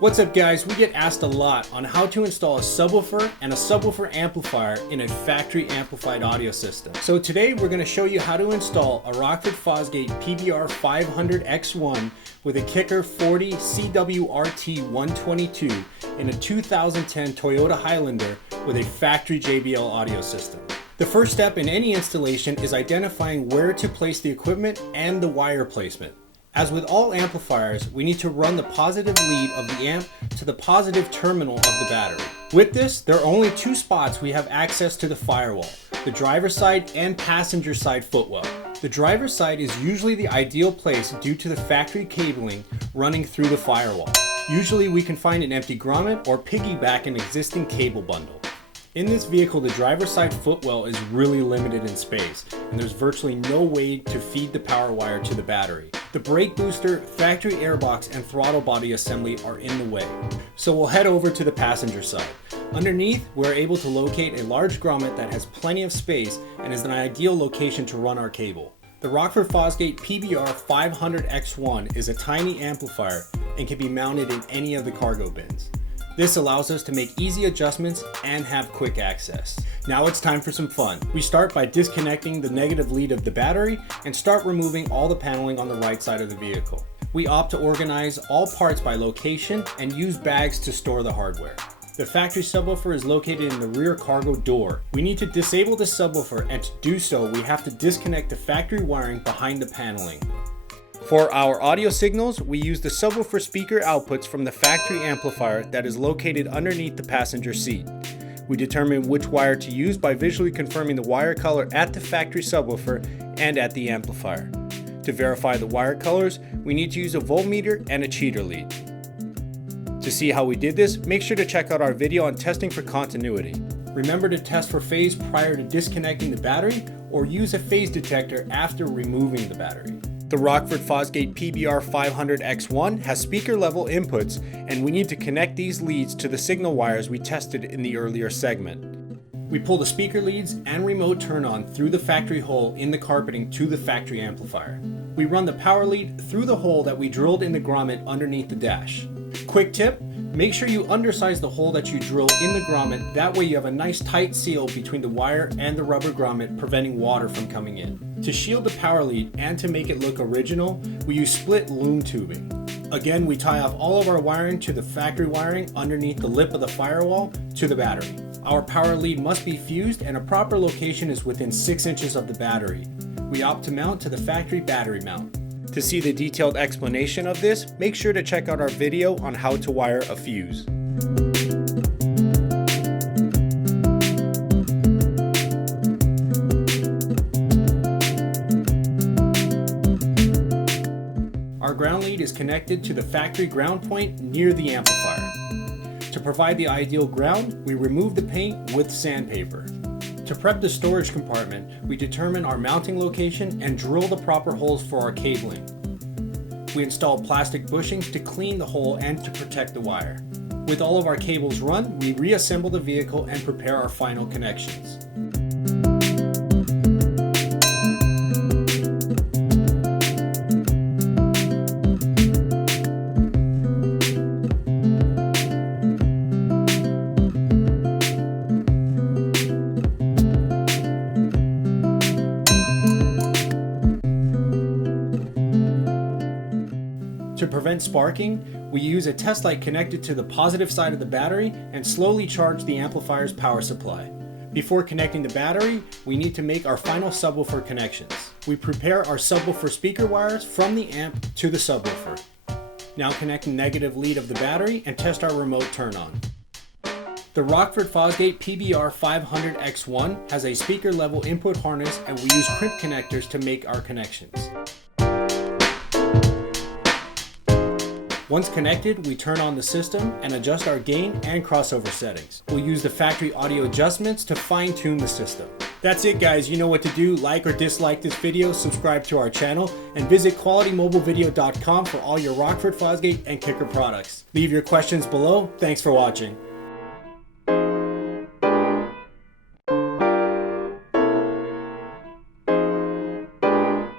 What's up guys, we get asked a lot on how to install a subwoofer and a subwoofer amplifier in a factory amplified audio system. So today we're going to show you how to install a Rockford Fosgate PBR 500X1 with a Kicker 40 CWRT 122 in a 2010 Toyota Highlander with a factory JBL audio system. The first step in any installation is identifying where to place the equipment and the wire placement. As with all amplifiers, we need to run the positive lead of the amp to the positive terminal of the battery. With this, there are only two spots we have access to the firewall, the driver's side and passenger side footwell. The driver's side is usually the ideal place due to the factory cabling running through the firewall. Usually we can find an empty grommet or piggyback an existing cable bundle. In this vehicle, the driver's side footwell is really limited in space, and there's virtually no way to feed the power wire to the battery. The brake booster, factory airbox, and throttle body assembly are in the way. So we'll head over to the passenger side. Underneath, we're able to locate a large grommet that has plenty of space and is an ideal location to run our cable. The Rockford Fosgate PBR 500X1 is a tiny amplifier and can be mounted in any of the cargo bins. This allows us to make easy adjustments and have quick access. Now it's time for some fun. We start by disconnecting the negative lead of the battery and start removing all the paneling on the right side of the vehicle. We opt to organize all parts by location and use bags to store the hardware. The factory subwoofer is located in the rear cargo door. We need to disable the subwoofer, and to do so we have to disconnect the factory wiring behind the paneling. For our audio signals, we use the subwoofer speaker outputs from the factory amplifier that is located underneath the passenger seat. We determine which wire to use by visually confirming the wire color at the factory subwoofer and at the amplifier. To verify the wire colors, we need to use a voltmeter and a cheater lead. To see how we did this, make sure to check out our video on testing for continuity. Remember to test for phase prior to disconnecting the battery, or use a phase detector after removing the battery. The Rockford Fosgate PBR 500X1 has speaker level inputs, and we need to connect these leads to the signal wires we tested in the earlier segment. We pull the speaker leads and remote turn on through the factory hole in the carpeting to the factory amplifier. We run the power lead through the hole that we drilled in the grommet underneath the dash. Quick tip, make sure you undersize the hole that you drill in the grommet, that way you have a nice tight seal between the wire and the rubber grommet, preventing water from coming in. To shield the power lead and to make it look original, we use split loom tubing. Again, we tie off all of our wiring to the factory wiring underneath the lip of the firewall to the battery. Our power lead must be fused, and a proper location is within 6 inches of the battery. We opt to mount to the factory battery mount. To see the detailed explanation of this, make sure to check out our video on how to wire a fuse. Our ground lead is connected to the factory ground point near the amplifier. To provide the ideal ground, we remove the paint with sandpaper. To prep the storage compartment, we determine our mounting location and drill the proper holes for our cabling. We install plastic bushings to clean the hole and to protect the wire. With all of our cables run, we reassemble the vehicle and prepare our final connections. To prevent sparking, we use a test light connected to the positive side of the battery and slowly charge the amplifier's power supply. Before connecting the battery, we need to make our final subwoofer connections. We prepare our subwoofer speaker wires from the amp to the subwoofer. Now connect the negative lead of the battery and test our remote turn on. The Rockford Fosgate PBR 500X1 has a speaker level input harness, and we use crimp connectors to make our connections. Once connected, we turn on the system and adjust our gain and crossover settings. We'll use the factory audio adjustments to fine-tune the system. That's it guys, you know what to do. Like or dislike this video, subscribe to our channel, and visit qualitymobilevideo.com for all your Rockford Fosgate and Kicker products. Leave your questions below. Thanks for watching.